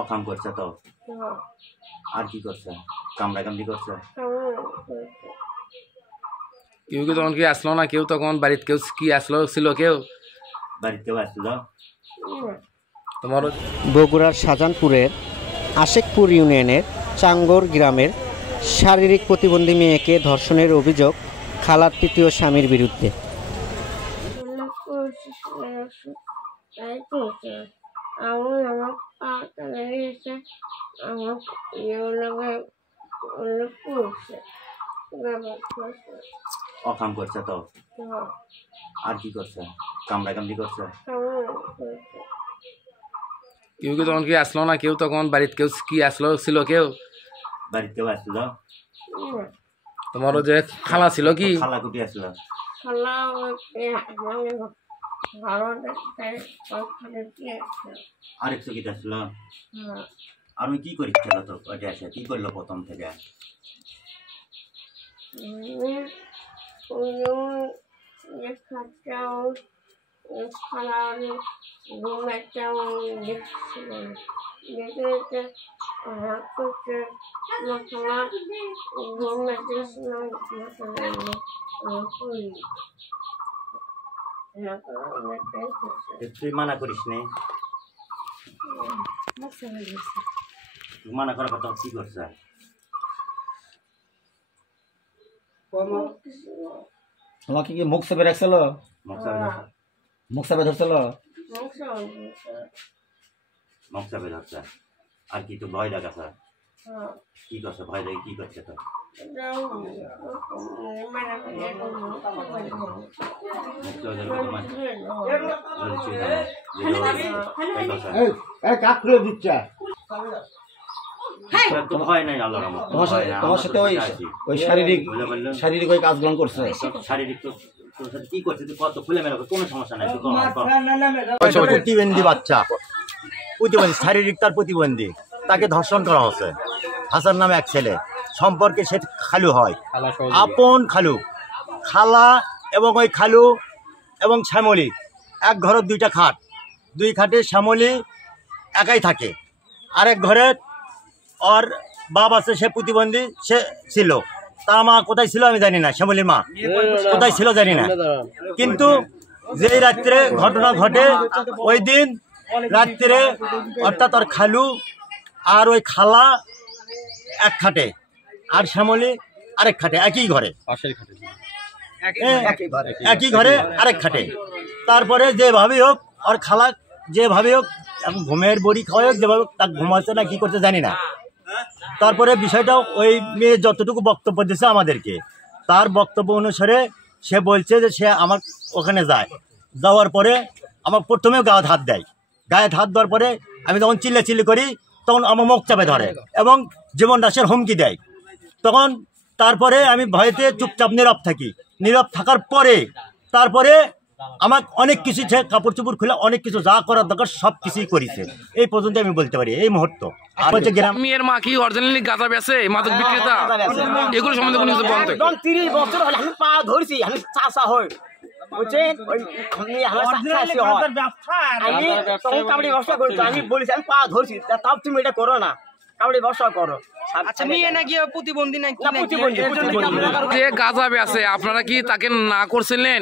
অকাম করছে তো আর কি করছে? কামড়াকামড়ি করছে? কেউ কি তখন কি আসলো না? কেউ তখন বাড়িতে কেউ কি আসলো ছিল? কেউ বাড়িতে কেউ আসছিল? তোমার বগুড়ার শাহজাহানপুরের আশেকপুর ইউনিয়নের চাঙ্গর গ্রামের শারীরিক প্রতিবন্ধী মেয়েকে ধর্ষণের অভিযোগ খালার তৃতীয় স্বামীর বিরুদ্ধে। অকাম করছে তো আর কি করছে? কামড়াকামড়ি করছে? কেউ কি তখন কি আসলো না? কেউ তখন বাড়িতে কেউ কি আসলো ছিল? কেউ বাড়িতে কেউ আসছিল? তোমারও যে খালা ছিল কি? খালা কুটি আসছিল? আরেক চকিতে আসছিল? আর ওই কি করেছিল তো ওইটা আসে? কি করলো প্রথম থেকে? তুই মানা করিস নি? মানা করার কথা কি করছে? তোমাকে কি মুখ চেপে রাখছিল? মুখ চেপে ধরছিল? মুখ চেপে ধরছে। আর কি তো ভয় লাগাছে? কি করছে? ভয় লাগে কি করছে তো? তোমার সাথে ওই শারীরিক ওই কাজ গ্রহণ করছে? শারীরিক তো কি করছে? তুই কত খুলে মেলা কোনো সমস্যা নাই। প্রতিবন্ধী বাচ্চা, প্রতিবন্ধী, শারীরিক তার প্রতিবন্ধী, তাকে ধর্ষণ করা হচ্ছে। হাসান নামে এক ছেলে, সম্পর্কে সে খালু হয়, আপন খালু, খালা এবং ওই খালু এবং শ্যামলী এক ঘরের দুইটা খাট, দুই খাটে শ্যামলী একাই থাকে, আরেক ঘরে ওর বাপ আছে, সে প্রতিবন্ধী সে ছিল। তার মা কোথায় ছিল আমি জানি না, শ্যামলীর মা কোথায় ছিল জানি না। কিন্তু যেই রাত্রে ঘটনা ঘটে ওই দিন রাত্রে, অর্থাৎ ওর খালু আর ওই খালা এক খাটে আর শ্যামলী আরেক খাটে, একই ঘরে আরেক খাটে। তারপরে যেভাবেই হোক ওর খালা যেভাবেই হোক ঘুমের বড়ি খাওয়াই হোক, যেভাবে তার ঘুমাচ্ছে না কি করছে জানি না। তারপরে বিষয়টা ওই মেয়ে যতটুকু বক্তব্য দিয়েছে আমাদেরকে, তার বক্তব্য অনুসারে সে বলছে যে সে আমার ওখানে যায়, যাওয়ার পরে আমার প্রথমেও গায়ে হাত দেয়, গায়ে হাত দেওয়ার পরে আমি যখন চিল্লাচিল্লি করি তখন আমার মুখ চাপে ধরে এবং জীবন দাসের হুমকি দেয়। তখন তারপরে আমি ভয়েতে চুপচাপ নীরব থাকি, নীরব থাকার পরে তারপরে আমার অনেক কিছু কাপড় চোপড় খুলে অনেক কিছু যা করার দরকার সব কিছুই করেছে। এই পর্যন্ত আমি বলতে পারি এই মুহূর্ত। আর হচ্ছে মেয়ের মা কি অরিজিনালি গাঁজা বেচে, মাদক বিক্রেতা, এগুলো সম্বন্ধে কোনো কিছু বলতে? 30 বছর হলে আমি পা ধরছি, আমি চাষা হই আমি ব্যবসা করছি, আমি বলেছি আমি পা ধরছি, তাও তুমি এটা করো না, কাবড়ি ব্যবসা করো। গাঁজা বেচে আপনারা কি তাকে না করছিলেন?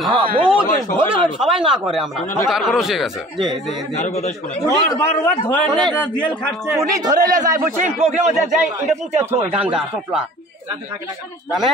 সবাই না করে, আমরা তারপরেও সে গেছে ধরে যায় বলছি প্রোগ্রামে যাই, এটা পুঁতে থই গান্দা টোপলা জানে,